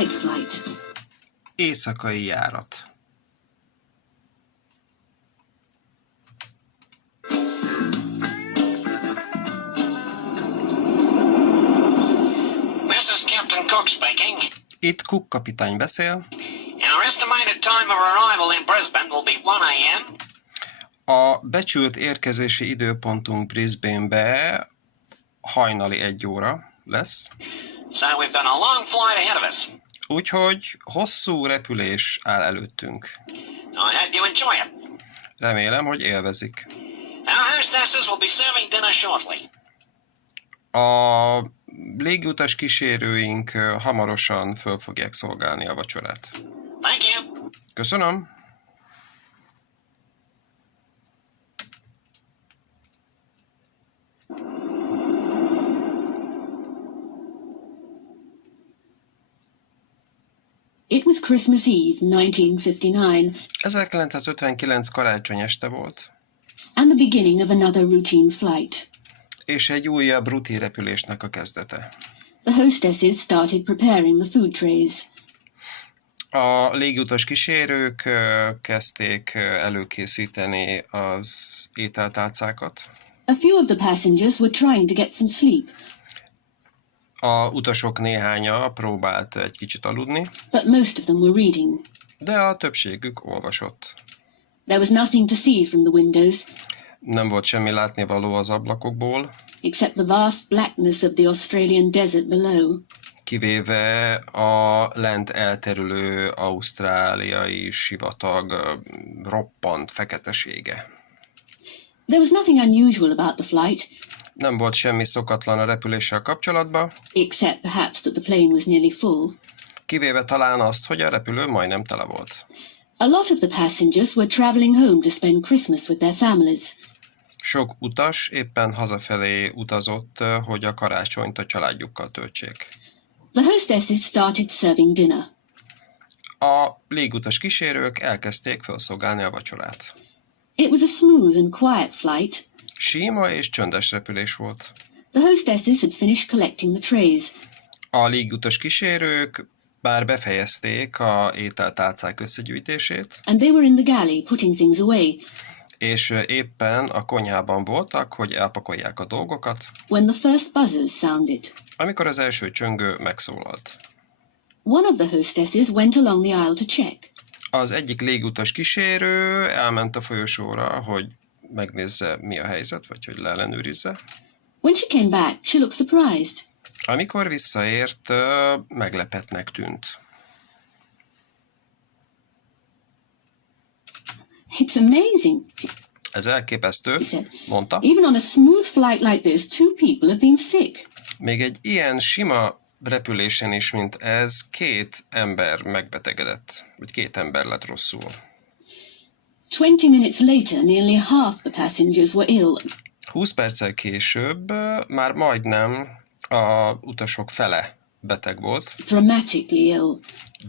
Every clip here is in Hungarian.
Night flight. Éjszakai járat. This is Captain Cook speaking. Itt Cook kapitány beszél. Our estimated time of arrival in Brisbane will be 1 a.m. A becsült érkezési időpontunk Brisbane-be hajnali 1 óra lesz. So we've got a long flight ahead of us. Úgyhogy hosszú repülés áll előttünk. I hope you enjoy it. Remélem, hogy élvezik. Our hostesses will be serving dinner shortly. A légiutas kísérőink hamarosan föl fogják szolgálni a vacsorát. Thank you. Köszönöm! It was Christmas Eve, 1959, 1959 karácsony este volt, and the beginning of another routine flight. és egy újabb rutin repülésnek a kezdete. The hostesses started preparing the food trays. A légiutas kísérők kezdték előkészíteni az ételtálcákat. A few of the passengers were trying to get some sleep, A utasok néhánya próbált egy kicsit aludni, but most of them were reading. de a többségük olvasott. There was nothing to see from the windows, Nem volt semmi látnivaló az ablakokból, except the vast blackness of the Australian desert below. kivéve a lent elterülő ausztráliai sivatag roppant feketesége. There was nothing unusual about the flight, Nem volt semmi szokatlan a repüléssel kapcsolatban, except perhaps that the plane was nearly full. kivéve talán azt, hogy a repülő majdnem tele volt. A lot of the passengers were travelling home to spend Christmas with their families. Sok utas éppen hazafelé utazott, hogy a karácsonyt a családjukkal töltsék. The hostesses started serving dinner. A légutas kísérők elkezdték felszolgálni a vacsorát. It was a smooth and quiet flight. Sima és csöndes repülés volt. The hostesses had finished collecting the trays. A légutas kísérők bár befejezték a ételtálcák összegyűjtését, And they were in the galley putting things away és éppen a konyhában voltak, hogy elpakolják a dolgokat, when the first buzzers sounded. amikor az első csöngő megszólalt. One of the hostesses went along the aisle to check. Az egyik légutas kísérő elment a folyosóra, hogy megnézze, mi a helyzet, vagy hogy leellenőrizze. When she came back, she looked surprised. Amikor visszaért, meglepetnek tűnt. It's amazing, Ez elképesztő, she said. mondta. Even on a smooth flight like this, 2 people have been sick. Még egy ilyen sima repülésen is, mint ez, 2 ember megbetegedett, vagy 2 ember lett rosszul. 20 minutes later, nearly half the passengers were ill. 20 perccel később már majdnem a utasok fele beteg volt, Dramatically ill.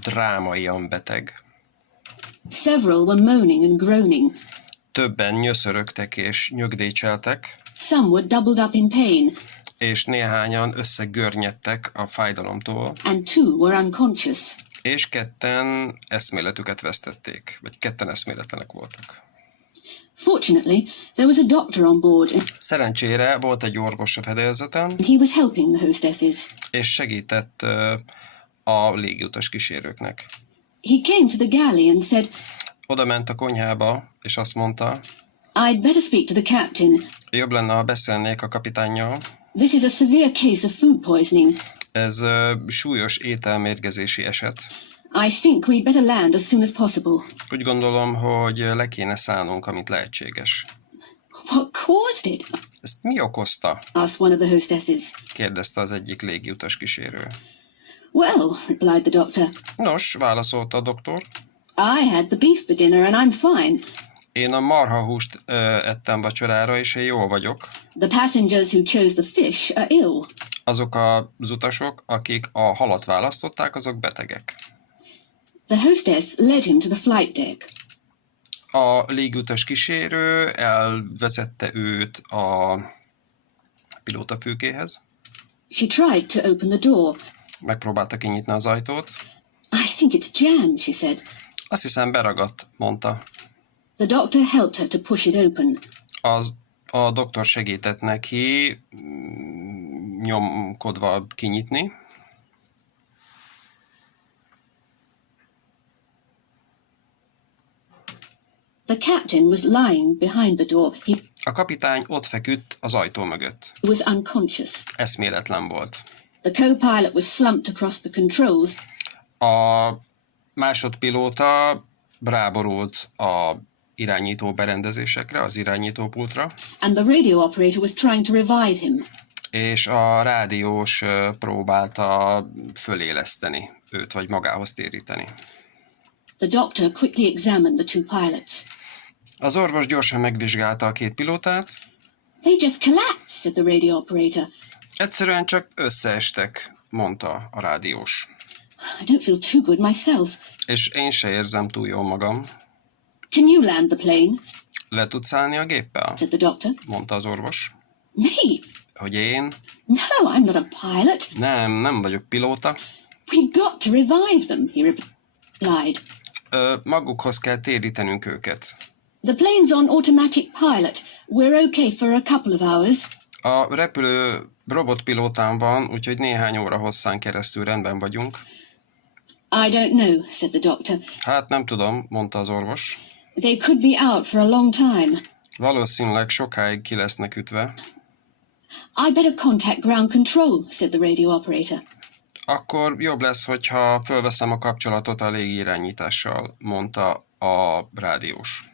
drámaian beteg. Several were moaning and groaning. Többen nyöszörögtek és nyögdécseltek, Some were doubled up in pain, és néhányan összegörnyedtek a fájdalomtól, and 2 were unconscious. és 2 eszméletüket vesztették, vagy 2 eszméletlenek voltak. Fortunately, there was a doctor on board, and Szerencsére volt egy orvos a fedélzeten, he was helping the hostesses. és segített a légiutas kísérőknek. He came to the galley and said, Oda ment a konyhába, és azt mondta, I'd better speak to the captain. jobb lenne, ha beszélnék a kapitánnyal. This is a severe case of food poisoning. Ez súlyos ételmérgezési eset. I think we'd better land as soon as possible. Úgy gondolom, hogy le kéne szállnunk, amint lehetséges. What caused it? Ezt mi okozta? Asked one of the hostesses. Kérdezte az egyik légiutas kísérő. Well, replied the doctor, Nos, válaszolta a doktor. I had the beef for dinner and I'm fine. Én a marhahúst ettem vacsorára, és én jól vagyok. The passengers who chose the fish are ill. Azok az utasok, akik a halat választották, azok betegek. The hostess led him to the flight deck. A légutas kísérő elvezette őt a pilótafülkéhez. She tried to open the door, Megpróbálta kinyitni az ajtót, I think it's jammed, she said. Azt hiszem beragadt, mondta. The doctor helped her to push it open. A doktor segített neki nyomkodva kinyitni. The captain was lying behind the door. A kapitány ott feküdt az ajtó mögött. He was unconscious. Eszméletlen volt. The co-pilot was slumped across the controls. A másodpilóta ráborult a irányító berendezésekre, az irányítópultra. And the radio operator was trying to revive him. És a rádiós próbálta föléleszteni őt, vagy magához téríteni. The doctor quickly examined the two pilots. Az orvos gyorsan megvizsgálta a két pilótát. They just collapsed, said the radio operator. Egyszerűen csak összeestek, mondta a rádiós. I don't feel too good myself. És én se érzem túl jól magam. Can you land the plane? Le tudsz szállni a géppel? Said the doctor. Mondta az orvos. Me? Hogy én? No, I'm not a pilot. Nem vagyok pilóta. We've got to revive them, he replied. Magukhoz kell térítenünk őket. The plane's on automatic pilot. We're okay for a couple of hours. A repülő robotpilótán van, úgyhogy néhány óra hosszán keresztül rendben vagyunk. I don't know, said the doctor. Hát nem tudom, mondta az orvos. They could be out for a long time. Valószínűleg sokáig ki lesznek ütve. I better contact ground control, said the radio operator. Akkor jobb lesz, hogyha fölveszem a kapcsolatot a légirányítással, mondta a rádiós.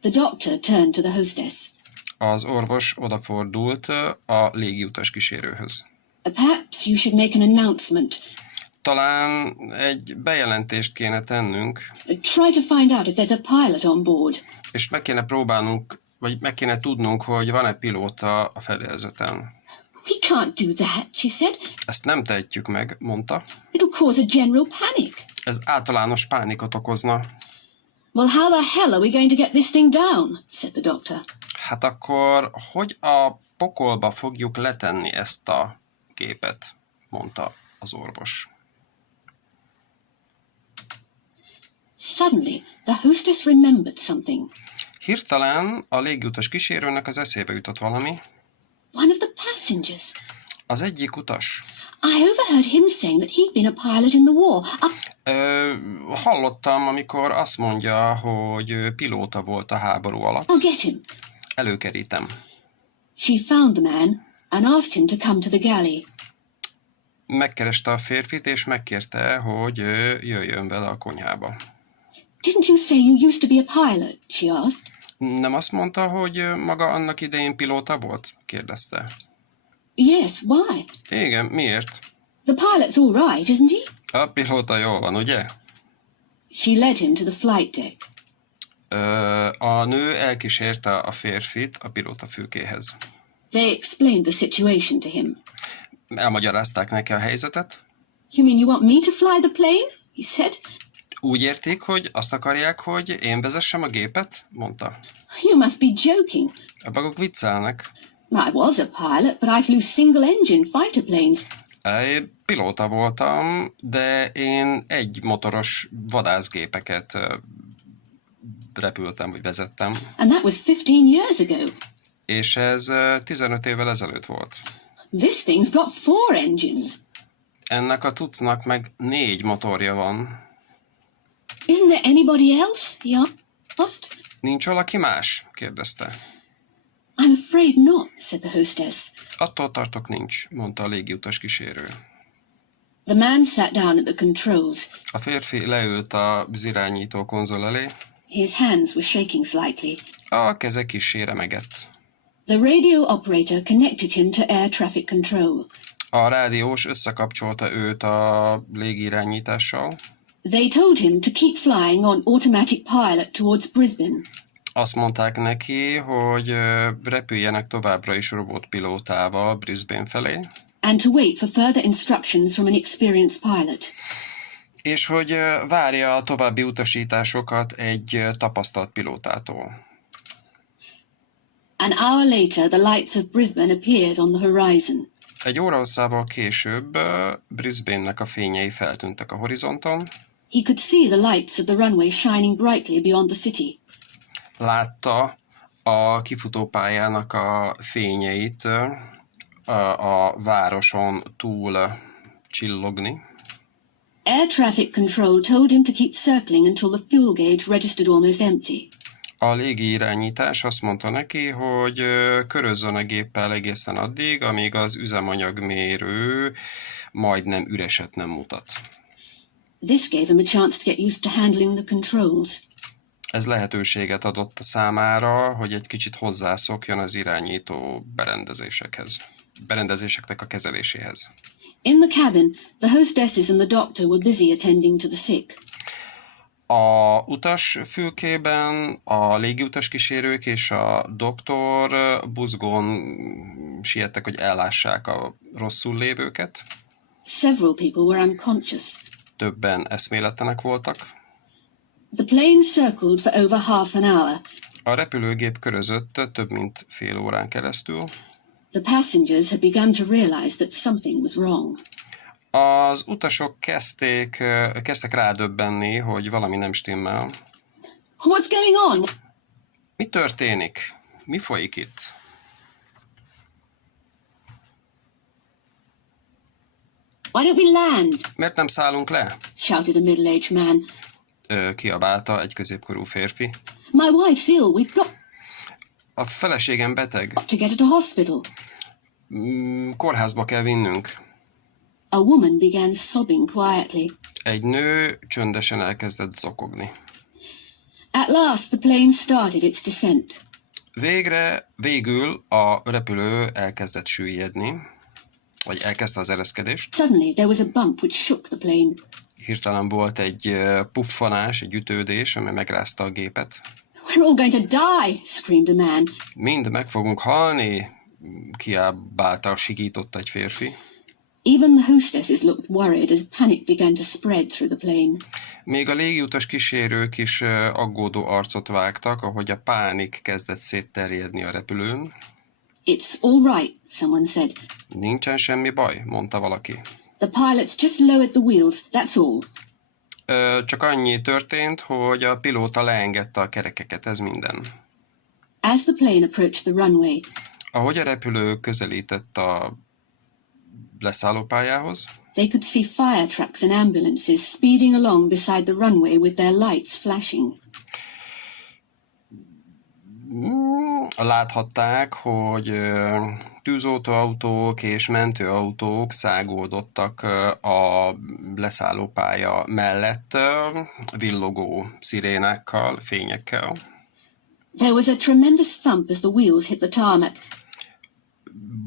The doctor turned to the hostess. Az orvos odafordult a légiutas kísérőhöz. Perhaps you should make an announcement. Talán egy bejelentést kéne tennünk, Try to find out if there's a pilot on board. és meg kéne próbálnunk, vagy meg kéne tudnunk, hogy van-e pilóta a fedélzeten. We can't do that, she said. Ezt nem tehetjük meg, mondta. It'll cause a general panic. Ez általános pánikot okozna. Well, how the hell are we going to get this thing down? Said the doctor. Hát akkor, hogy a pokolba fogjuk letenni ezt a gépet, mondta az orvos. Suddenly, the hostess remembered something. Hirtelen a légiutas kísérőnek az eszébe jutott valami. One of the passengers. Az egyik utas. I overheard him saying that he'd been a pilot in the war. Hallottam, amikor azt mondja, hogy ő pilóta volt a háború alatt. I'll get him. Előkerítem. She found the man and asked him to come to the galley. Megkereste a férfit, és megkérte, hogy jöjjön vele a konyhába. Didn't you say you used to be a pilot? She asked. Nem azt mondta, hogy maga annak idején pilóta volt? Kérdezte. Yes, why? Igen, miért? The pilot's all right, isn't he? A pilóta jól van, ugye? She led him to the flight deck. A nő elkísérte a férfit a pilóta fülkéhez. They explained the situation to him. Elmagyarázták neki a helyzetet. You mean you want me to fly the plane? He said. Úgy értik, hogy azt akarják, hogy én vezessem a gépet? Mondta. You must be joking. A maguk viccelnek. I was a pilot, but I flew single-engine fighter planes. Én pilóta voltam, de én egy motoros vadászgépeket repültem, vagy vezettem. And that was 15 years ago. És ez 15 évvel ezelőtt volt. This thing's got 4 engines. Ennek a cuccnak meg 4 motorja van. Isn't there anybody else? He asked. Nincs valaki más? Kérdezte. I'm afraid not, said the hostess. Attól tartok nincs, mondta a légiutas kísérő. The man sat down at the controls. A férfi leült az irányító konzol elé. His hands were shaking slightly. A keze kissé remegett. The radio operator connected him to air traffic control. A rádiós összekapcsolta őt a légirányítással. They told him to keep flying on automatic pilot towards Brisbane. Azt mondták neki, hogy repüljenek továbbra is robotpilótával Brisbane felé. And to wait for further instructions from an experienced pilot. És hogy várja a további utasításokat egy tapasztalt pilótától. An hour later, the lights of Brisbane appeared on the horizon. Egy óra hosszával később Brisbane-nek a fényei feltűntek a horizonton. He could see the lights of the runway shining brightly beyond the city. Látta a kifutópályának a fényeit a városon túl csillogni. Air traffic control told him to keep circling until the fuel gauge registered almost empty. A légi irányítás azt mondta neki, hogy körözzön a géppel egészen addig, amíg az üzemanyagmérő majdnem üreset nem mutat. This gave him a chance to get used to handling the controls. Ez lehetőséget adott a számára, hogy egy kicsit hozzászokjon az irányító berendezéseknek a kezeléséhez. In the cabin, the hostesses and the doctor were busy attending to the sick. A utasfülkében a légiutas kísérők és a doktor buzgón siettek, hogy ellássák a rosszul lévőket. Several people were unconscious. Többen eszméletlenek voltak. The plane circled for over half an hour. A repülőgép körözött több mint fél órán keresztül. The passengers had begun to realize that something was wrong. Az utasok kezdtek rádöbbenni, hogy valami nem stimmel. What's going on? Mi történik? Mi folyik itt? Why don't we land? Miért nem szállunk le? Shouted a middle-aged man. Kiabálta egy középkorú férfi. My wife's ill. We've got A feleségem beteg. to get her to hospital. Kórházba kell vinnünk. A woman began sobbing quietly. Egy nő csöndesen elkezdett zokogni. At last, the plane started its descent. Végül a repülő elkezdett süllyedni, vagy elkezdte az ereszkedést. Suddenly, there was a bump which shook the plane. Hirtelen volt egy puffanás, egy ütődés, amely megrázta a gépet. We're all going to die, screamed a man. Mind meg fogunk halni, kiabálta, sikított egy férfi. Even the hostesses looked worried as panic began to spread through the plane. Még a légiutas kísérők is aggódó arcot vágtak, ahogy a pánik kezdett szétterjedni a repülőn. It's all right, someone said. Nincsen semmi baj, mondta valaki. The pilots just lowered the wheels, that's all. Csak annyi történt, hogy a pilóta leengedte a kerekeket, ez minden. As the plane approached the runway, Ahogy a repülő közelített a leszállópályához, they could see fire trucks and ambulances speeding along beside the runway with their lights flashing. Láthatták, hogy tűzoltóautók és mentőautók száguldottak a leszállópálya mellett villogó szirénákkal, fényekkel. There was a tremendous thump as the wheels hit the tarmac.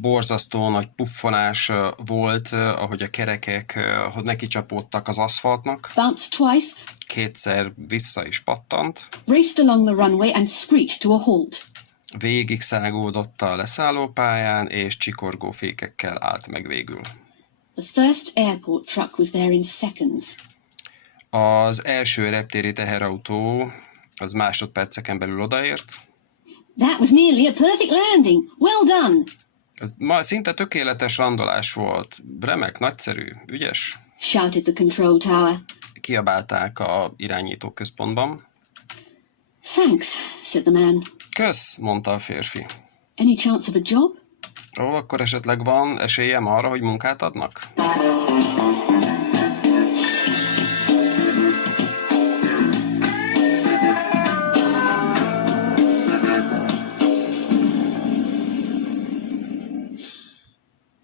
Borzasztó nagy puffanás volt, ahogy a kerekek neki csapódtak az aszfaltnak. Bounced twice, Kétszer vissza is pattant. raced along the runway and screeched to a halt. Végig szágódott a leszállópályán, és csikorgó fékekkel állt meg végül. The first airport truck was there in seconds. Az első reptéri teherautó az másodperceken belül odaért. That was nearly a perfect landing. Well done, Ez ma szinte tökéletes landolás volt. Remek, nagyszerű, ügyes. shouted the control tower. Kiabálták a irányító központban. Thanks, said the man. Kösz, mondta a férfi. Any chance of a job? Ó, akkor esetleg van esélyem arra, hogy munkát adnak?